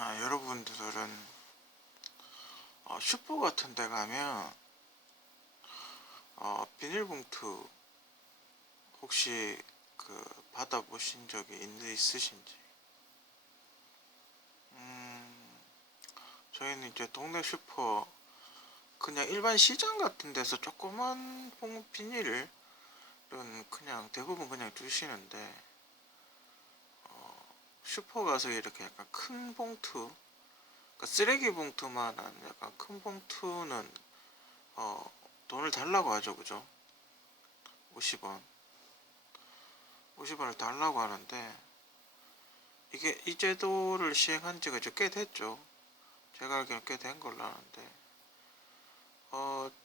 여러분들은 슈퍼 같은 데 가면 비닐봉투 혹시 받아보신 적이 있으신지? 음, 저희는 이제 동네 슈퍼 그냥 일반 시장 같은 데서 조그만 비닐은 그냥 대부분 그냥 주시는데, 슈퍼 가서 이렇게 약간 큰 봉투, 그러니까 쓰레기 봉투만한 약간 큰 봉투는 어, 돈을 달라고 하죠, 그죠? 50원 50원을 달라고 하는데, 이게 이 제도를 시행한 지가 이제 꽤 됐죠. 제가 알기로는 꽤 된 걸로 아는데,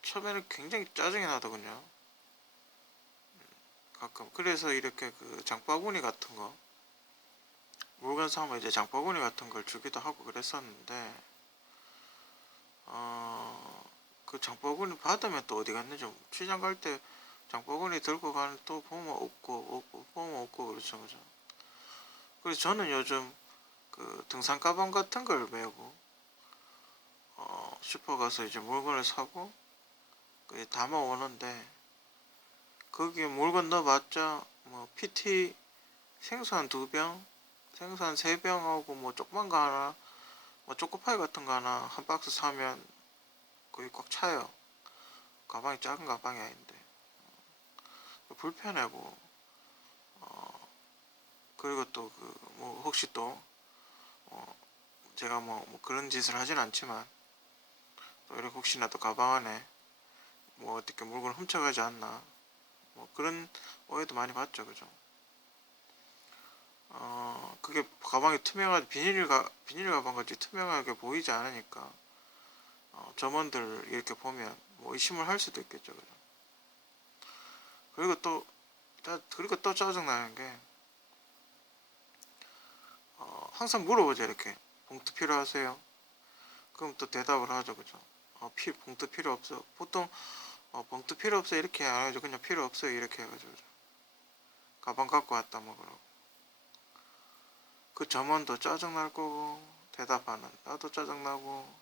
처음에는 굉장히 짜증이 나더군요. 가끔 그래서 이렇게 장바구니 같은 거, 물건 사면 이제 장바구니 같은 걸 주기도 하고 그랬었는데, 그 장바구니 받으면 또 어디 갔는지, 시장 갈 때 장바구니 들고 가는 또 보면 없고 보면 없고 그렇죠, 그죠? 그래서 저는 요즘 등산 가방 같은 걸 메고 슈퍼 가서 이제 물건을 사고 담아 오는데, 거기에 물건 넣어봤자 뭐 PT 생선 2병, 생선 3병하고 뭐 조그만 거 하나, 뭐 초코파이 같은 거 하나 한 박스 사면 거의 꽉 차요. 가방이 작은 가방이 아닌데 불편하고, 그리고 또 뭐 혹시 또 제가 뭐 그런 짓을 하진 않지만, 또 이렇게 혹시나 또 가방 안에 뭐 어떻게 물건을 훔쳐가지 않나, 뭐 그런 오해도 많이 받죠, 그죠? 그게 가방이 비닐 가방 같이 투명하게 보이지 않으니까, 점원들 이렇게 보면 뭐 의심을 할 수도 있겠죠, 그죠? 그리고 또 짜증나는 게, 항상 물어보죠, 이렇게. 봉투 필요하세요? 그럼 또 대답을 하죠, 그죠? 봉투 필요 없어. 보통 봉투 필요 없어 이렇게 안 하죠. 그냥 필요 없어요 이렇게 해가지고, 그죠? 가방 갖고 왔다 먹으라고. 그 점원도 짜증날 거고, 대답하는 나도 짜증나고,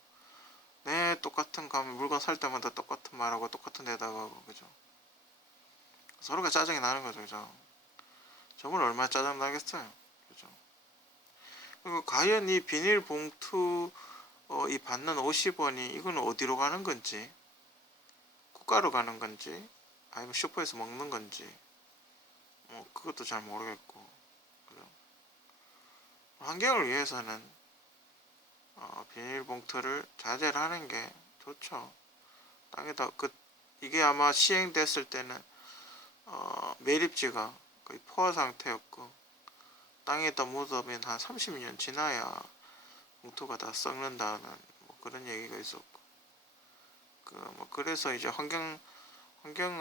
네, 똑같은 물건 살 때마다 똑같은 말하고 똑같은 대답하고, 그죠? 서로가 짜증이 나는 거죠, 그죠? 저분 얼마나 짜증 나겠어요, 그죠? 그리고 과연 이 비닐봉투 이 받는 50원이 이거는 어디로 가는 건지, 국가로 가는 건지, 아니면 슈퍼에서 먹는 건지, 그것도 잘 모르겠고, 그죠? 환경을 위해서는 비닐봉투를 자제를 하는 게 좋죠. 땅에다 이게 아마 시행됐을 때는 매립지가 거의 포화 상태였고, 땅에다 묻으면 한 30년 지나야 봉투가 다 썩는다는 뭐 그런 얘기가 있었고, 그래서 이제 환경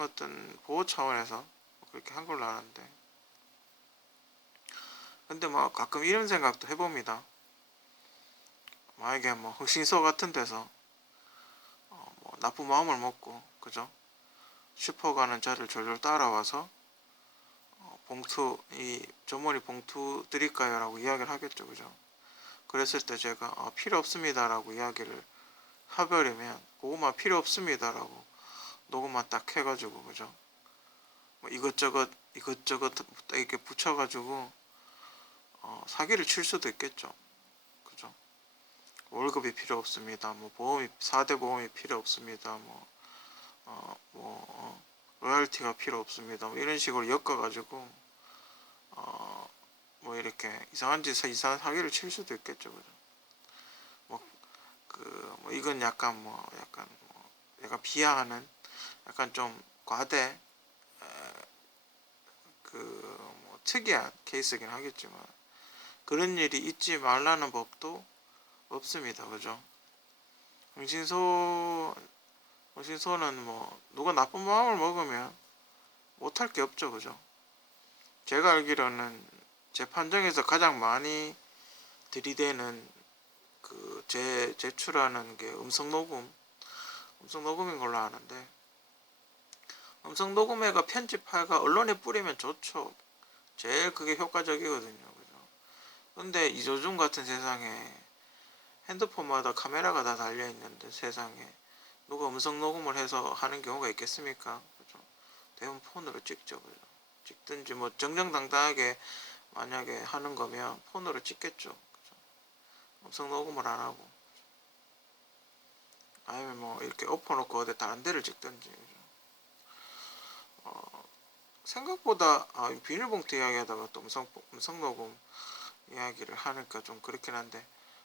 어떤 보호 차원에서 그렇게 한 걸로 아는데, 근데 뭐 가끔 이런 생각도 해봅니다. 만약에 뭐 흥신소 같은 데서 뭐 나쁜 마음을 먹고, 그죠? 슈퍼 가는 자를 졸졸 따라와서 이 점원이 봉투 드릴까요? 라고 이야기를 하겠죠, 그죠? 그랬을 때 제가 필요 없습니다 라고 이야기를 하버리면, 그것만 필요 없습니다 라고 녹음만 딱 해가지고, 그죠? 뭐 이것저것 이렇게 붙여가지고 사기를 칠 수도 있겠죠, 그죠? 월급이 필요 없습니다, 뭐 4대 보험이 필요 없습니다, 로열티가 필요 없습니다, 뭐 이런 식으로 엮어가지고 뭐 이렇게 이상한 사기를 칠 수도 있겠죠, 그죠? 뭐 이건 약간 비하하는, 약간 좀 과대, 뭐 특이한 케이스긴 하겠지만, 그런 일이 있지 말라는 법도 없습니다, 그죠? 흥신소 흥신소는 뭐 누가 나쁜 마음을 먹으면 못할 게 없죠, 그죠? 제가 알기로는 제 판정에서 가장 많이 들이대는 제출하는 게 음성 녹음인 걸로 아는데, 음성 녹음해가 편집해가 언론에 뿌리면 좋죠. 제일 그게 효과적이거든요, 그죠? 근데 이조준 같은 세상에 핸드폰마다 카메라가 다 달려 있는데 세상에 누가 음성 녹음을 해서 하는 경우가 있겠습니까? 그죠? 대부분 폰으로 찍죠. 그죠? 찍든지 뭐 정정당당하게 만약에 하는 거면 폰으로 찍겠죠. 그죠? 음성 녹음을 안 하고 아니면 뭐 이렇게 엎어놓고 어디 다른 데를 찍든지. 그죠? 생각보다 비닐봉투 이야기하다가 또 음성 녹음 이야기를 하니까 좀 그렇긴 한데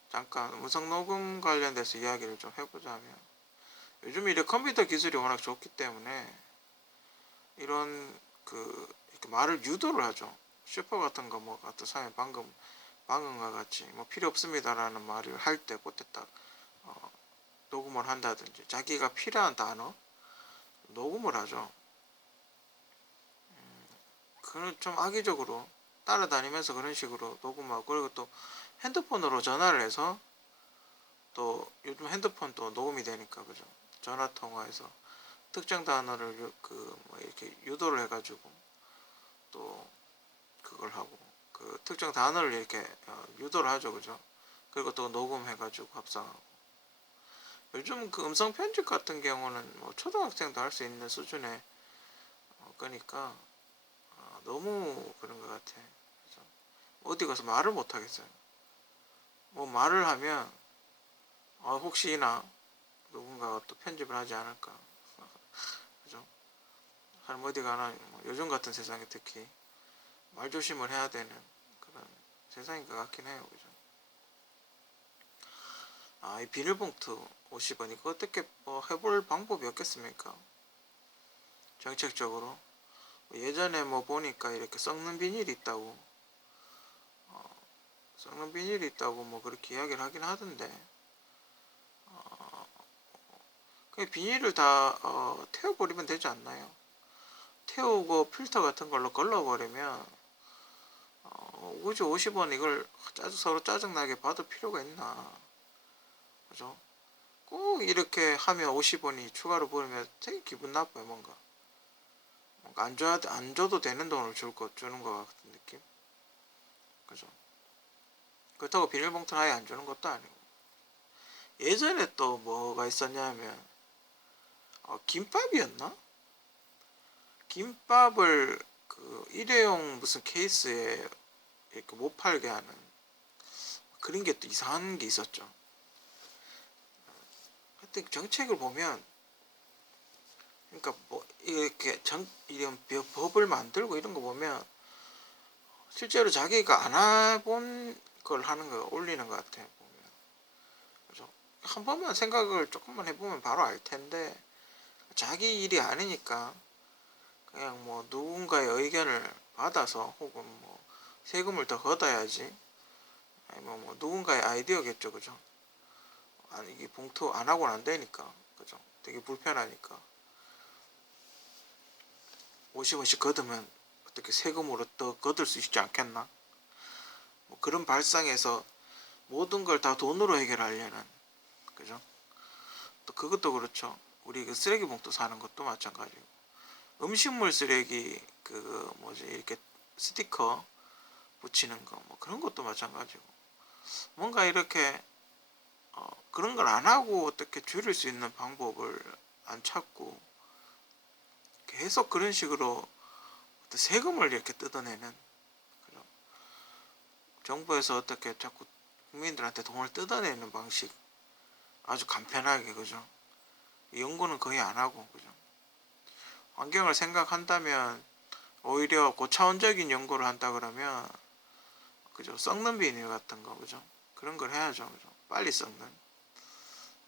잠깐 음성 녹음 관련돼서 이야기를 좀 해보자면 요즘 이래 컴퓨터 기술이 워낙 좋기 때문에 이런 이렇게 말을 유도를 하죠. 슈퍼 같은 거 뭐 같은 사연 방금과 같이 뭐 필요 없습니다라는 말을 할 때 그때 딱 녹음을 한다든지 자기가 필요한 단어 녹음을 하죠. 그는 좀 악의적으로 따라다니면서 그런 식으로 녹음하고 그리고 또 핸드폰으로 전화를 해서 또 요즘 핸드폰 또 녹음이 되니까 그죠. 전화 통화해서 특정 단어를 뭐 이렇게 유도를 해가지고 또 그걸 하고 그 특정 단어를 이렇게 유도를 하죠. 그죠. 그리고 또 녹음해가지고 합성하고 요즘 그 음성 편집 같은 경우는 뭐 초등학생도 할 수 있는 수준의 거니까 너무 그런 것 같아. 그래서 어디 가서 말을 못 하겠어요. 뭐 말을 하면 혹시나 누군가가 또 편집을 하지 않을까. 그죠? 사람 어디 가나 뭐 요즘 같은 세상에 특히 말 조심을 해야 되는 그런 세상인 것 같긴 해요. 그죠? 이 비닐봉투 50원 이거 어떻게 뭐 해볼 방법이 없겠습니까? 정책적으로 예전에 뭐 보니까 이렇게 썩는 비닐이 있다고 썩는 비닐이 있다고 뭐 그렇게 이야기를 하긴 하던데 그 비닐을 다 태워버리면 되지 않나요? 태우고 필터 같은 걸로 걸러버리면 굳이 50원 이걸 서로 짜증나게 받을 필요가 있나. 그죠? 꼭 이렇게 하면 50원이 추가로 벌면 되게 기분 나빠요. 뭔가 안 줘도 되는 돈을 주는 것 같은 느낌. 그죠? 그렇다고 비닐봉투는 아예 안 주는 것도 아니고 예전에 또 뭐가 있었냐면 김밥이었나? 김밥을 일회용 무슨 케이스에 이렇게 못 팔게 하는 그런 게 또 이상한 게 있었죠. 하여튼 정책을 보면 그러니까 뭐 이렇게 이런 법을 만들고 이런 거 보면 실제로 자기가 안 해본 걸 하는 거 올리는 것 같아 보면. 그죠? 한 번만 생각을 조금만 해보면 바로 알 텐데 자기 일이 아니니까 그냥 뭐 누군가의 의견을 받아서 혹은 뭐 세금을 더 걷어야지 아니면 뭐 누군가의 아이디어겠죠. 그죠? 아니 이게 봉투 안 하고는 안 되니까. 그죠? 되게 불편하니까 50원씩 걷으면 어떻게 세금으로 더 걷을 수 있지 않겠나? 뭐 그런 발상에서 모든 걸 다 돈으로 해결하려는. 그죠? 또 그것도 그렇죠. 우리 그 쓰레기 봉투 사는 것도 마찬가지고 음식물 쓰레기 뭐지 이렇게 스티커 붙이는 거 뭐 그런 것도 마찬가지고 뭔가 이렇게 그런 걸 안 하고 어떻게 줄일 수 있는 방법을 안 찾고 계속 그런 식으로 세금을 이렇게 뜯어내는. 그죠? 정부에서 어떻게 자꾸 국민들한테 돈을 뜯어내는 방식 아주 간편하게. 그죠? 연구는 거의 안 하고. 그죠? 환경을 생각한다면 오히려 고차원적인 연구를 한다 그러면 그죠? 썩는 비닐 같은 거. 그죠? 그런 걸 해야죠. 그죠?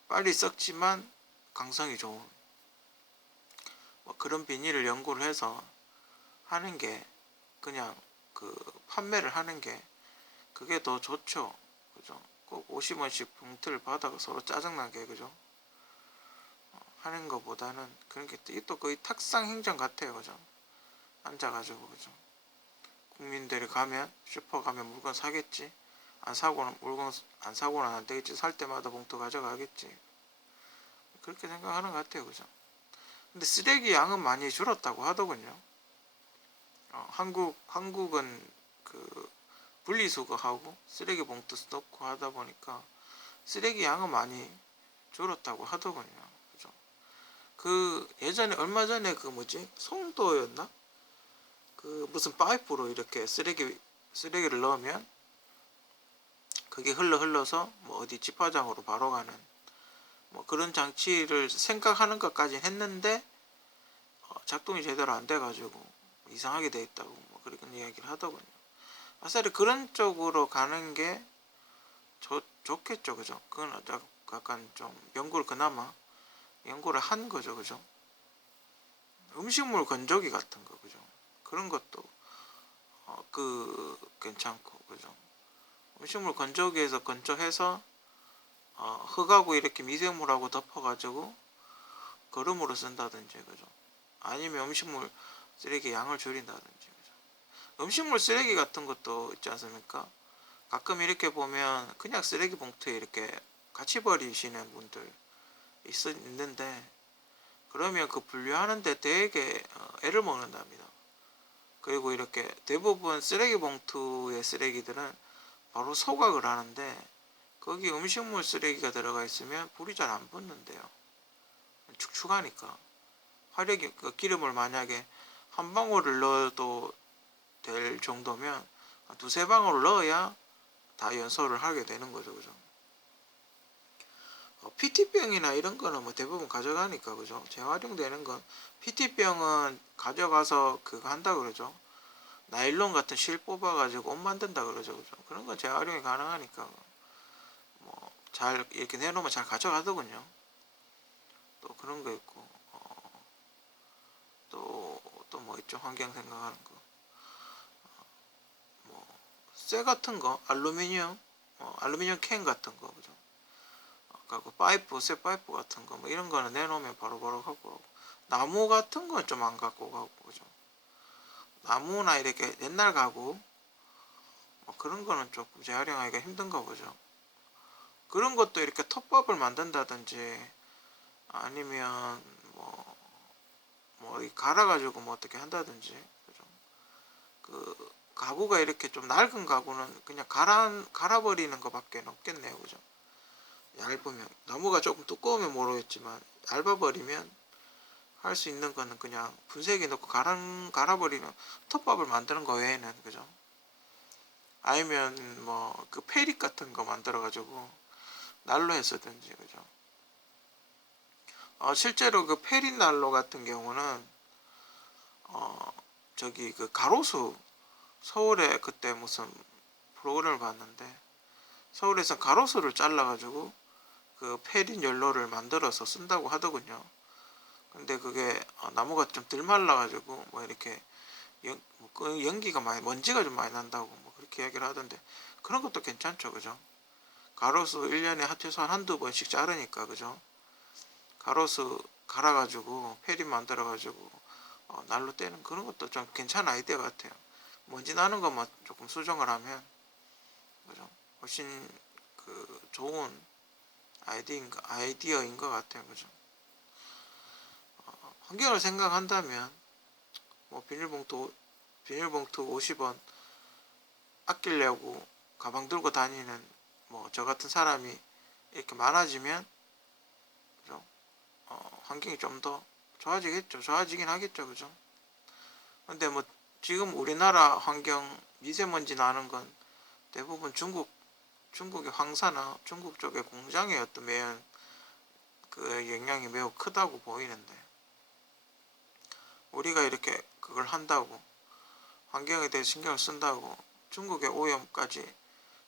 빨리 썩지만 강성이 좋은 뭐 그런 비닐을 연구를 해서 하는 게 그냥 판매를 하는 게 그게 더 좋죠. 그죠? 꼭 50원씩 봉투를 받아가 서로 짜증나게. 그죠? 하는 것보다는 그런 게 또 거의 탁상 행정 같아요. 그죠? 앉아가지고. 그죠? 국민들이 가면 슈퍼 가면 물건 사겠지. 물건 안 사고는 안 되겠지. 살 때마다 봉투 가져가겠지. 그렇게 생각하는 것 같아요. 그죠? 근데 쓰레기 양은 많이 줄었다고 하더군요. 한국은 분리수거하고 쓰레기 봉투 넣고 하다 보니까 쓰레기 양은 많이 줄었다고 하더군요. 그죠? 그 예전에 얼마 전에 그 뭐지 송도였나? 그 무슨 파이프로 이렇게 쓰레기를 넣으면 그게 흘러서 뭐 어디 집화장으로 바로 가는 뭐 그런 장치를 생각하는 것까지 했는데 작동이 제대로 안 돼가지고 이상하게 돼 있다고 뭐 그런 이야기를 하더군요. 아싸리 그런 쪽으로 가는 게 좋겠죠, 그죠? 그건 약간 좀 그나마 연구를 한 거죠, 그죠? 음식물 건조기 같은 거, 그죠? 그런 것도 괜찮고, 그죠? 음식물 건조기에서 건조해서 흙하고 이렇게 미생물하고 덮어가지고 거름으로 쓴다든지, 그죠? 아니면 음식물 쓰레기 양을 줄인다든지, 그죠? 음식물 쓰레기 같은 것도 있지 않습니까? 가끔 이렇게 보면 그냥 쓰레기 봉투에 이렇게 같이 버리시는 분들 있는데 그러면 그 분류하는데 되게 애를 먹는답니다. 그리고 이렇게 대부분 쓰레기 봉투의 쓰레기들은 바로 소각을 하는데 거기 음식물 쓰레기가 들어가 있으면 불이 잘 안 붙는데요. 축축하니까 화력이 그 기름을 만약에 한 방울을 넣어도 될 정도면 두세 방울을 넣어야 다 연소를 하게 되는 거죠, 그죠? PT병이나 이런 거는 뭐 대부분 가져가니까, 그죠? 재활용되는 건 PT병은 가져가서 그거 한다 그러죠. 나일론 같은 실 뽑아가지고 옷 만든다 그러죠, 그죠? 그런 건 재활용이 가능하니까 뭐 잘 이렇게 내놓으면 잘 가져가더군요. 또 그런 거 있고 또 뭐 있죠? 환경 생각하는 거. 뭐 쇠 같은 거, 알루미늄 캔 같은 거, 그죠? 그리고 쇠 파이프 같은 거, 뭐 이런 거는 내놓으면 바로바로 갖고 가고, 나무 같은 건 좀 안 갖고 가고, 그죠? 나무나 이렇게 옛날 가구, 뭐 그런 거는 조금 재활용하기가 힘든가 보죠. 그런 것도 이렇게 톱밥을 만든다든지, 아니면 갈아가지고 뭐 어떻게 한다든지, 그죠? 그, 가구가 이렇게 좀 낡은 가구는 그냥 갈아버리는 것밖에 없겠네요, 그죠? 얇으면 나무가 조금 두꺼우면 모르겠지만 얇아버리면 할 수 있는 거는 그냥 분쇄기 넣고 갈아버리는 톱밥을 만드는 거 외에는, 그죠? 아니면 뭐 그 페릭 같은 거 만들어 가지고 난로 했었든지, 그죠? 실제로 그 페릭 난로 같은 경우는 저기 그 가로수, 서울에 그때 무슨 프로그램을 봤는데 서울에서 가로수를 잘라 가지고 그 페린 연료를 만들어서 쓴다고 하더군요. 근데 그게 나무가 좀 덜 말라가지고 뭐 이렇게 그 연기가 많이, 먼지가 좀 많이 난다고 뭐 그렇게 이야기를 하던데 그런 것도 괜찮죠, 그죠? 가로수 1년에 최소한 한두 번씩 자르니까, 그죠? 가로수 갈아가지고 페린 만들어가지고 날로 떼는 그런 것도 좀 괜찮은 아이디어 같아요. 먼지 나는 것만 조금 수정을 하면, 그죠? 훨씬 좋은 아이디어인 것 같아요, 그죠? 환경을 생각한다면 뭐 비닐봉투 50원 아끼려고 가방 들고 다니는 뭐 저 같은 사람이 이렇게 많아지면, 그죠? 환경이 좀 더 좋아지겠죠. 좋아지긴 하겠죠, 그죠? 근데 뭐 지금 우리나라 환경 미세먼지 나는 건 대부분 중국의 황사나 중국 쪽의 공장의 어떤 매연 그 영향이 매우 크다고 보이는데 우리가 이렇게 그걸 한다고 환경에 대해 신경을 쓴다고 중국의 오염까지,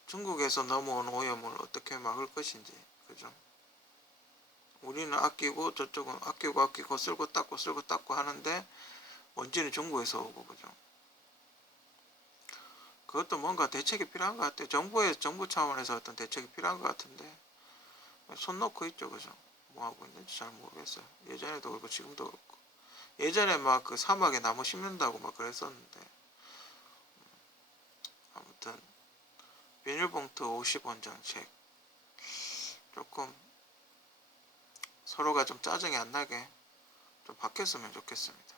중국에서 넘어온 오염을 어떻게 막을 것인지, 그죠? 우리는 아끼고 저쪽은 아끼고 쓸고 닦고 하는데 먼지는 중국에서 오고, 그죠? 그것도 뭔가 대책이 필요한 것 같아요. 정부 차원에서 어떤 대책이 필요한 것 같은데 손 놓고 있죠, 그죠? 뭐 하고 있는지 잘 모르겠어요. 예전에도 그렇고 지금도 그렇고. 예전에 막 그 사막에 나무 심는다고 막 그랬었는데 아무튼 비닐봉투 50원 정책 조금 서로가 좀 짜증이 안 나게 좀 바뀌었으면 좋겠습니다.